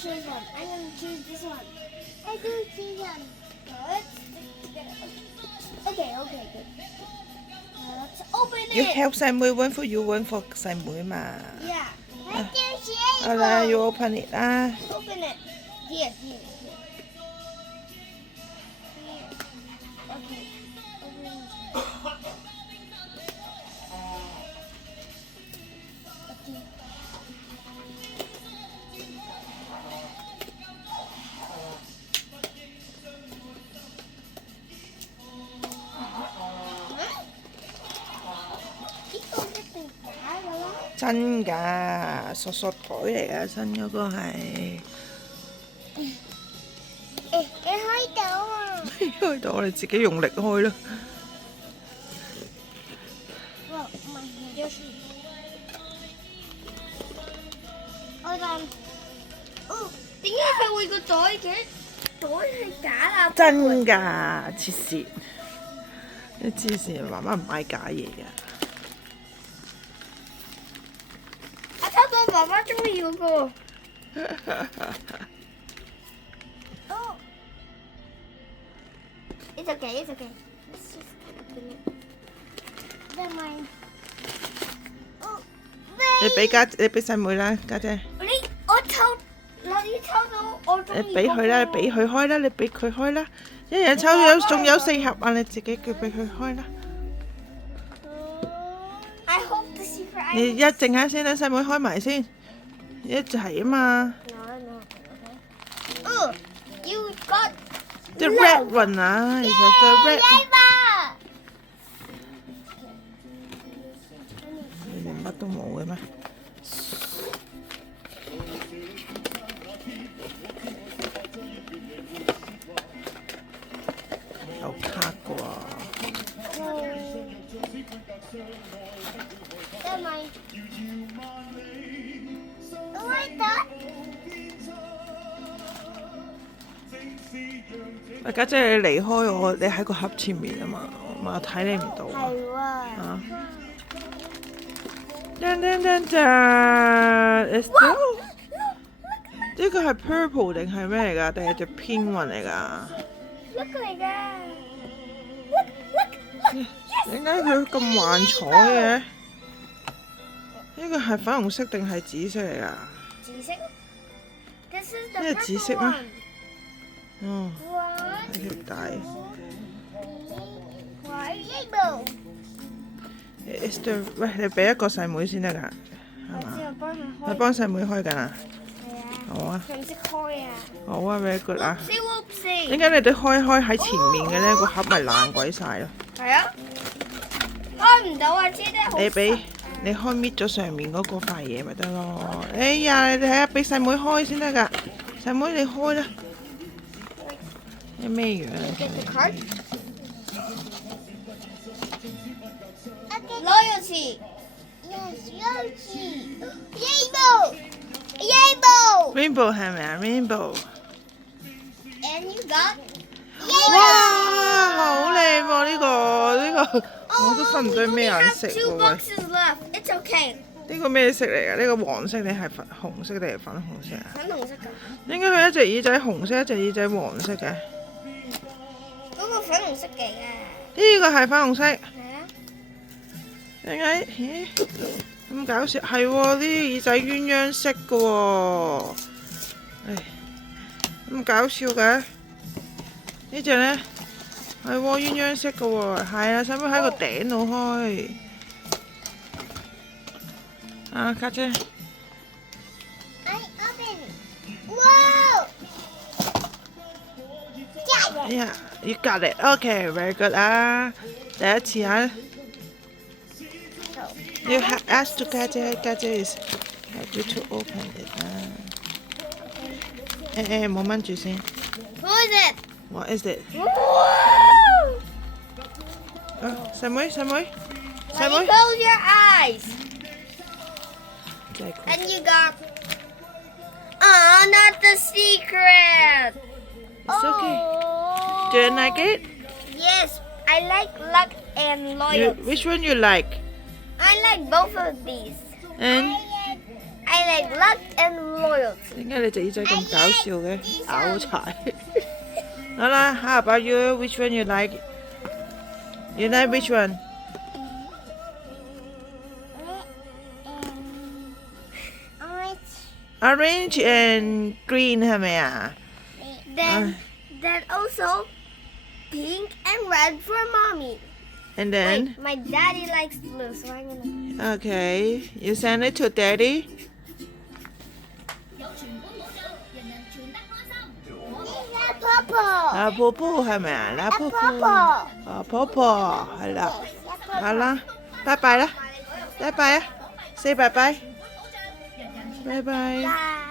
choose one. I'm gonna choose this one. I do choose one. Let's stick together. Okay, good. Let's open You it. help 細妹 one for you, one for 細妹嘛。 Yeah. I do see. 好啦，you open it 啦。 Open it. Here. Okay. Open it. Okay. 呢個一定假㗎啦。真㗎，索索袋嚟㗎，新嗰個係。你開到啊！開到我哋自己用力開咯。哇，唔係，就是我諗，點解佢會個袋嘅？袋係假啦！真㗎，黐線！你黐線，媽媽唔買假嘢㗎。我抽到媽媽中意嗰個。哦，it's okay. Let's just open it. Never mind. 哦，你俾細妹啦，家姐。我抽到我中意嗰個。你俾佢啦，你俾佢開啦，你俾佢開啦。一人抽咗，仲有4盒啊！你自己叫俾佢開啦。I hope the secret. 你一陣間先，等細妹開埋先。一齊啊嘛。Oh, you got The red one 啊，其實 the red。你哋乜都冇嘅咩？有卡嘅喎。Never mind. Like that? 啊家姐，你離開我，你喺個盒前面啊嘛，我睇你唔到啊。係喎。啊！噔噔噔噔 ，It's no。呢個係 purple 定係咩嚟㗎？定係隻 pink one 嚟㗎？ Look 嚟㗎。Look. 點解佢咁幻彩嘅？呢個係粉紅色定係紫色嚟㗎？紫色。This is 呢 the 係紫色 purple 咩？ one. 哦， One, 睇條帶。 one, rainbow. It's the 喂，你俾一個細妹先得㗎，係我嘛？知我幫佢開。你幫細妹開緊啊？係啊。好啊，佢唔識開啊。好啊，very good 啊！ Whoopsie. 點解你哋開喺前面嘅呢？個盒咪爛鬼晒咯。係啊。開唔到啊！知得好。你開搣咗上面嗰個塊嘢咪得咯。哎呀，你睇下俾細妹開先得㗎。細妹你開啦。你咩樣啊？ Get the card. Loyalty. Yes, loyalty. Rainbow. Rainbow 係咪啊？Rainbow。 And you got 哇，好靚喎！呢個我都分唔到咩顏色 Two 喎。 boxes left. It's okay. 呢個咩色嚟㗎？呢個黃色定係紅色定係粉紅色啊？粉紅色㗎。點解佢一隻耳仔紅色，一隻耳仔黃色嘅？嗰個粉紅色嚟嘅。呢個係粉紅色。係啊。點解？咦，咁搞笑係喎，啲耳仔鴛鴦色嘅喎，唉，咁搞笑嘅。呢隻呢，係喎鴛鴦色嘅喎，係啊，使唔使喺個頂度開？啊，家姐。I open. Wow. 哎呀，you got it. Okay, very good 啊！第一次啊。You ask to 家姐is help you to open it 啊。冇掹住先。 Who is it? What is it？ Woo! 細妹。 Let me close your eyes. 真係 And you got. Not the secret. It's okay. Oh. Do you like it? Yes, I like luck and loyalty. Which one you like? I like both of these. And I I like luck and loyalty. 點解你隻耳仔咁搞笑嘅？拗柴。好啦，How about you? Which one you like? You like which one? Orange and green 係咪啊？ Then also pink and red for mommy. And then, Wait, my daddy likes blue, so I'm gonna. okay, you send it to daddy. 有全本保障，人人傳得開心。 Purple. 啊，婆婆係咪啊？啦，婆婆。 Purple. 啊，婆婆係啦。好啦，拜拜啦，拜拜啊，say 拜拜，拜拜。 Bye.